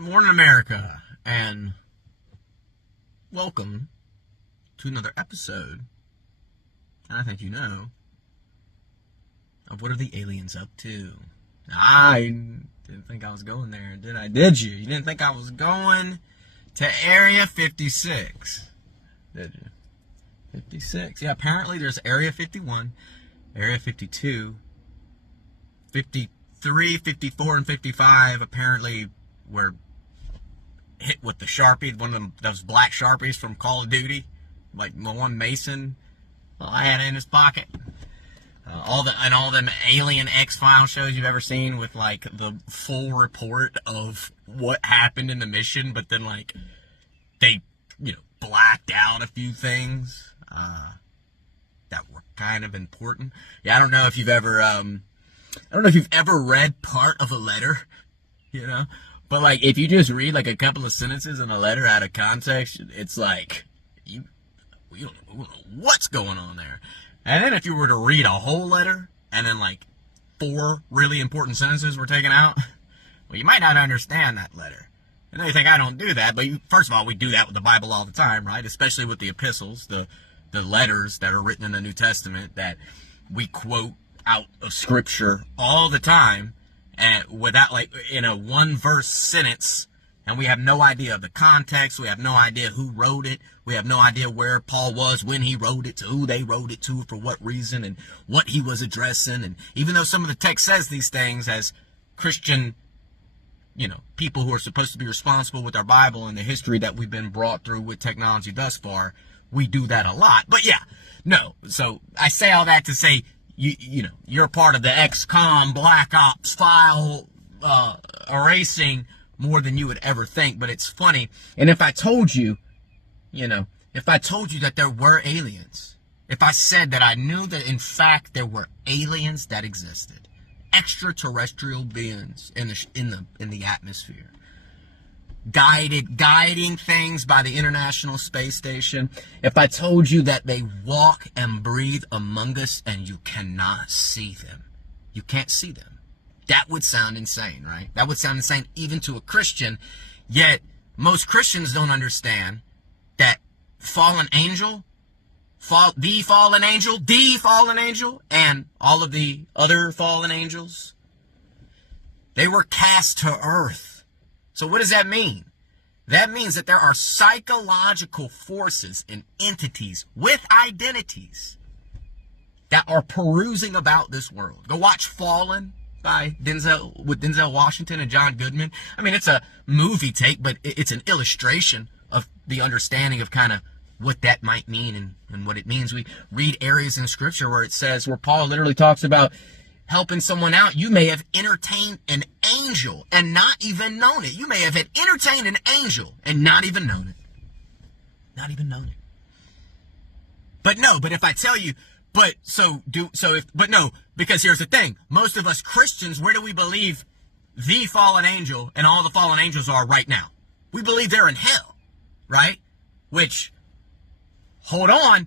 Good morning, America, and welcome to another episode, I think you know, of What Are the Aliens Up To? I didn't think I was going there, did I? Did you? You didn't think I was going to Area 56, did you? 56. Yeah, apparently there's Area 51, Area 52, 53, 54, and 55 apparently were hit with the Sharpie, one of those black Sharpies from Call of Duty, like the one Mason had in his pocket. All them Alien X-File shows you've ever seen with like the full report of what happened in the mission, but then like they blacked out a few things that were kind of important. Yeah, I don't know if you've ever read part of a letter, but like if you just read like a couple of sentences in a letter out of context, it's like you don't know what's going on there. And then if you were to read a whole letter and then like 4 really important sentences were taken out, well, you might not understand that letter. And you think I don't do that, but first of all, we do that with the Bible all the time, right? Especially with the epistles, the letters that are written in the New Testament that we quote out of Scripture all the time, and without like in a 1-verse sentence, and we have no idea of the context. We have no idea who wrote it. We have no idea where Paul was when he wrote it, to who they wrote it to, for what reason, and what he was addressing. And even though some of the text says these things as Christian, people who are supposed to be responsible with our Bible and the history that we've been brought through with technology thus far, we do that a lot. But yeah, no. So I say all that to say, you're part of the XCOM Black Ops file erasing more than you would ever think. But it's funny. And if I told you, that there were aliens, if I said that I knew that in fact there were aliens that existed, extraterrestrial beings in the atmosphere, guiding things by the International Space Station, if I told you that they walk and breathe among us and you cannot see them, you can't see them, that would sound insane, right? That would sound insane even to a Christian. Yet most Christians don't understand that the fallen angel, and all of the other fallen angels, they were cast to earth. So what does that mean? That means that there are psychological forces and entities with identities that are perusing about this world. Go watch Fallen by Denzel Washington and John Goodman. I mean, it's a movie take, but it's an illustration of the understanding of kind of what that might mean and what it means. We read areas in Scripture where Paul literally talks about helping someone out. You may have entertained an angel and not even known it. You may have entertained an angel and not even known it. Not even known it. But if I tell you, because here's the thing. Most of us Christians, where do we believe the fallen angel and all the fallen angels are right now? We believe they're in hell, right? Which, hold on,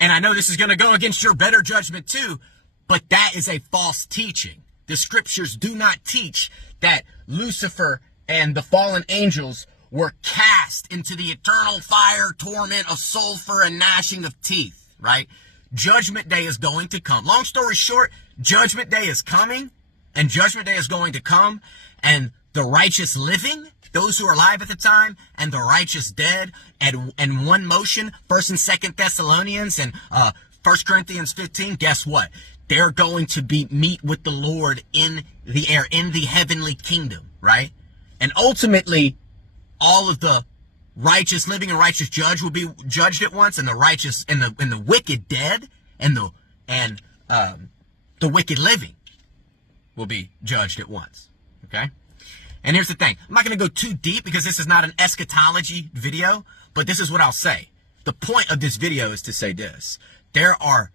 and I know this is going to go against your better judgment too, but that is a false teaching. The Scriptures do not teach that Lucifer and the fallen angels were cast into the eternal fire, torment of sulfur and gnashing of teeth, right? Judgment Day is going to come. Long story short, Judgment Day is coming, and Judgment Day is going to come, and the righteous living, those who are alive at the time, and the righteous dead, and one motion, 1st and 2nd Thessalonians and 1 Corinthians 15, guess what? They're going to meet with the Lord in the air, in the heavenly kingdom, right? And ultimately, all of the righteous living and righteous judge will be judged at once, and the righteous and the wicked dead and the wicked living will be judged at once. Okay? And here's the thing. I'm not going to go too deep because this is not an eschatology video, but this is what I'll say. The point of this video is to say this. There are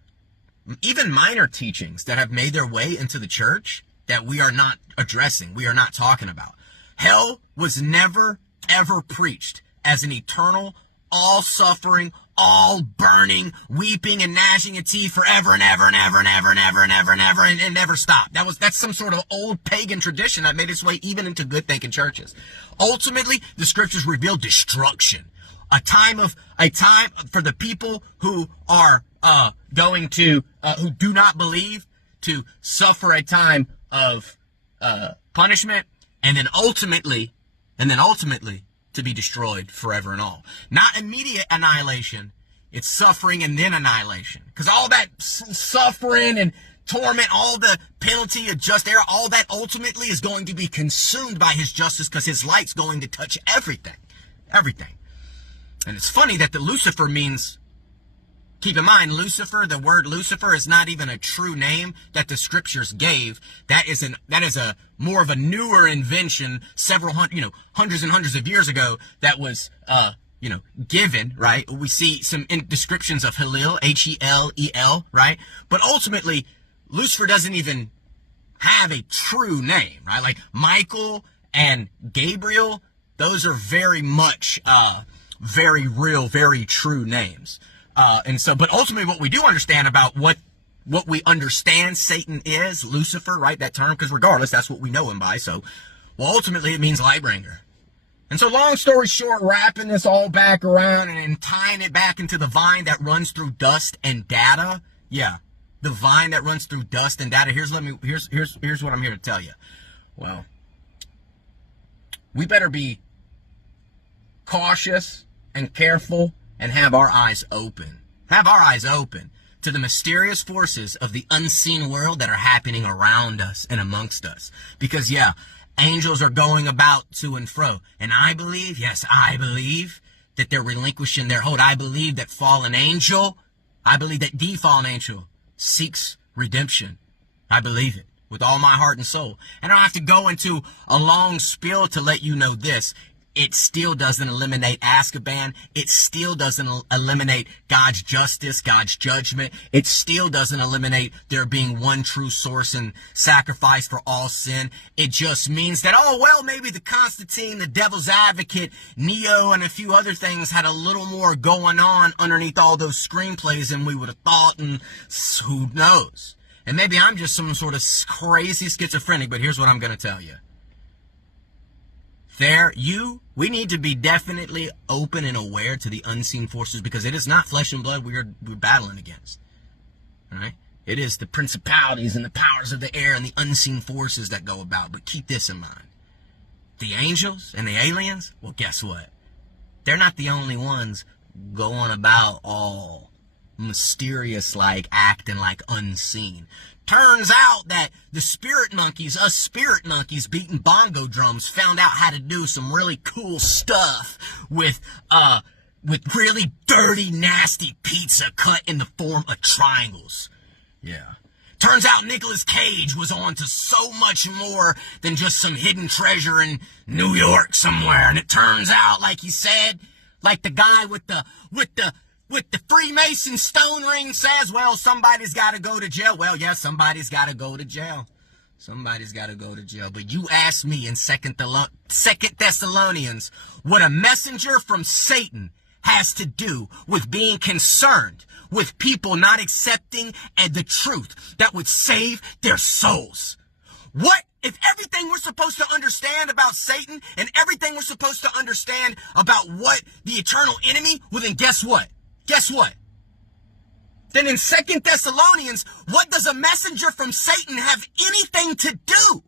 even minor teachings that have made their way into the church that we are not addressing, we are not talking about. Hell was never, ever preached as an eternal, all suffering, all burning, weeping and gnashing of teeth forever and ever and ever and ever and ever and ever and ever and never stop. That's some sort of old pagan tradition that made its way even into good thinking churches. Ultimately, the scriptures reveal destruction. A time for the people who are who do not believe, to suffer a time of punishment, and then ultimately to be destroyed forever and all. Not immediate annihilation. It's suffering and then annihilation. Because all that suffering and torment, all the penalty of just error, all that ultimately is going to be consumed by his justice, because his light's going to touch everything. Everything. And it's funny that the Lucifer means, keep in mind, Lucifer, the word Lucifer is not even a true name that the scriptures gave. That is a more of a newer invention, hundreds and hundreds of years ago, that was, given, right? We see some descriptions of Helel, Helel, right? But ultimately, Lucifer doesn't even have a true name, right? Like Michael and Gabriel, those are very much, very real, very true names. But ultimately what we do understand about what we understand Satan is, Lucifer, right? That term, because regardless, that's what we know him by. So, well, ultimately it means light bringer. And so long story short, wrapping this all back around and then tying it back into the vine that runs through dust and data. Yeah. The vine that runs through dust and data. Here's what I'm here to tell you. Well, we better be cautious and careful and have our eyes open. Have our eyes open to the mysterious forces of the unseen world that are happening around us and amongst us. Because, yeah, angels are going about to and fro. And I believe, yes, I believe that they're relinquishing their hold. I believe that the fallen angel seeks redemption. I believe it with all my heart and soul. And I don't have to go into a long spiel to let you know this. It still doesn't eliminate Azkaban. It still doesn't eliminate God's justice, God's judgment. It still doesn't eliminate there being one true source and sacrifice for all sin. It just means that, maybe the Constantine, the devil's advocate, Neo, and a few other things had a little more going on underneath all those screenplays than we would have thought, and who knows? And maybe I'm just some sort of crazy schizophrenic, but here's what I'm going to tell you. We need to be definitely open and aware to the unseen forces, because it is not flesh and blood we're battling against. All right? It is the principalities and the powers of the air and the unseen forces that go about. But keep this in mind. The angels and the aliens, well, guess what? They're not the only ones going about all mysterious, like acting like unseen. Turns out that the spirit monkeys beating bongo drums, found out how to do some really cool stuff with really dirty, nasty pizza cut in the form of triangles. Yeah. Turns out Nicolas Cage was on to so much more than just some hidden treasure in New York somewhere. And it turns out, like he said, like the guy with the Freemason stone ring says, well, somebody's got to go to jail. Well, yes, somebody's got to go to jail. Somebody's got to go to jail. But you ask me in Second Thessalonians what a messenger from Satan has to do with being concerned with people not accepting the truth that would save their souls. What if everything we're supposed to understand about Satan and everything we're supposed to understand about what the eternal enemy, well, then guess what? Guess what? Then in 2 Thessalonians, what does a messenger from Satan have anything to do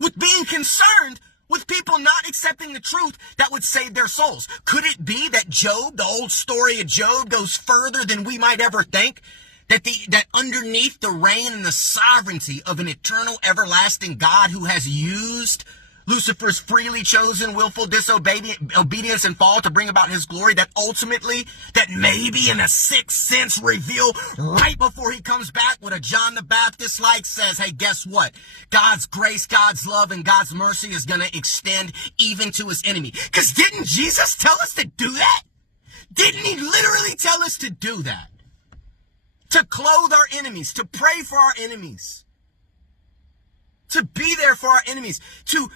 with being concerned with people not accepting the truth that would save their souls? Could it be that Job, the old story of Job, goes further than we might ever think? That underneath the reign and the sovereignty of an eternal, everlasting God who has used Lucifer's freely chosen, willful obedience and fall to bring about his glory, that ultimately, that maybe in a sixth sense reveal right before he comes back, what a John the Baptist like says, hey, guess what? God's grace, God's love, and God's mercy is going to extend even to his enemy. Because didn't Jesus tell us to do that? Didn't he literally tell us to do that? To clothe our enemies, to pray for our enemies. To be there for our enemies, to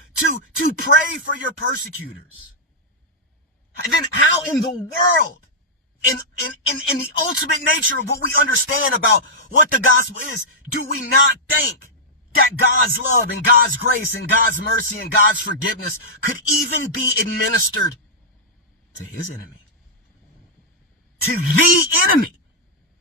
pray for your persecutors. then how in the world, in the ultimate nature of what we understand about what the gospel is, do we not think that God's love and God's grace and God's mercy and God's forgiveness could even be administered to his enemy? To the enemy.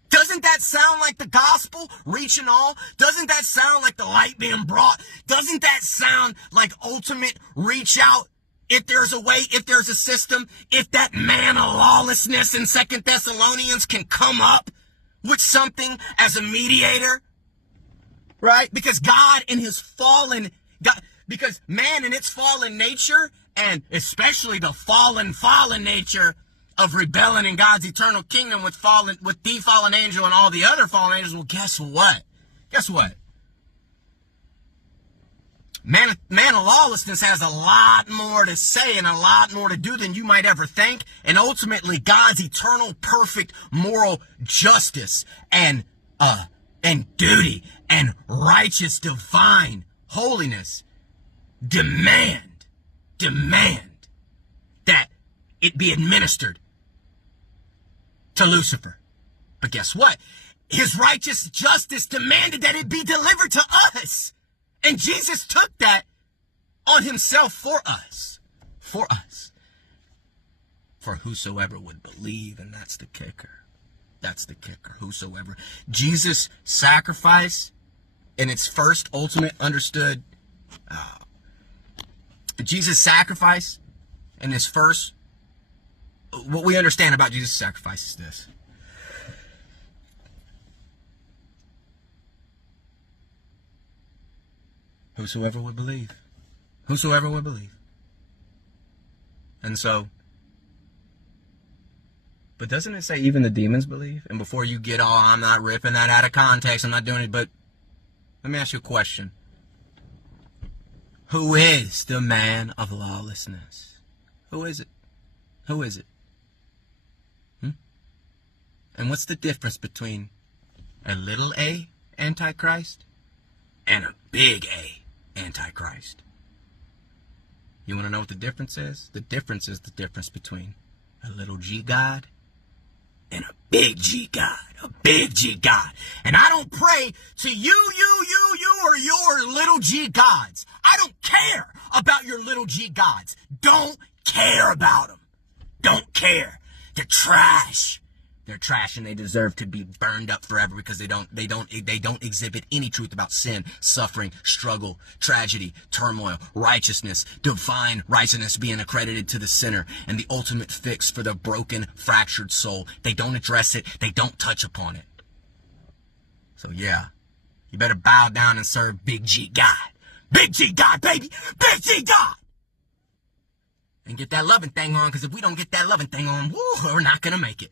Doesn't that sound like the gospel reaching all? Doesn't that sound like the light being brought? Doesn't that sound like ultimate reach out? If there's a way, if there's a system, if that man of lawlessness in 2 Thessalonians can come up with something as a mediator, right? Because God in his fallen, because man in its fallen nature, and especially the fallen nature of rebelling in God's eternal kingdom with the fallen angel and all the other fallen angels, well, guess what? Guess what? Man of lawlessness has a lot more to say and a lot more to do than you might ever think. And ultimately, God's eternal, perfect, moral justice and duty and righteous, divine holiness demand that it be administered to Lucifer. But guess what? His righteous justice demanded that it be delivered to us. And Jesus took that on himself for us. For us. For whosoever would believe, and that's the kicker. That's the kicker. Whosoever. Jesus' sacrifice in its first ultimate understood. Jesus' sacrifice in his first. What we understand about Jesus' sacrifice is this. Whosoever would believe. Whosoever would believe. And so, but doesn't it say even the demons believe? And before you get all, I'm not ripping that out of context, I'm not doing it, but let me ask you a question. Who is the man of lawlessness? Who is it? Who is it? And what's the difference between a little a Antichrist and a big A Antichrist? You want to know what the difference is? The difference is the difference between a little G God and a big G God. A big G God. And I don't pray to you, or your little G gods. I don't care about your little G gods. Don't care about them. Don't care. They're trash. They're trash and they deserve to be burned up forever because they don't exhibit any truth about sin, suffering, struggle, tragedy, turmoil, righteousness, divine righteousness being accredited to the sinner, and the ultimate fix for the broken, fractured soul. They don't address it. They don't touch upon it. So yeah, you better bow down and serve Big G God. Big G God, baby. Big G God. And get that loving thing on, because if we don't get that loving thing on, we're not going to make it.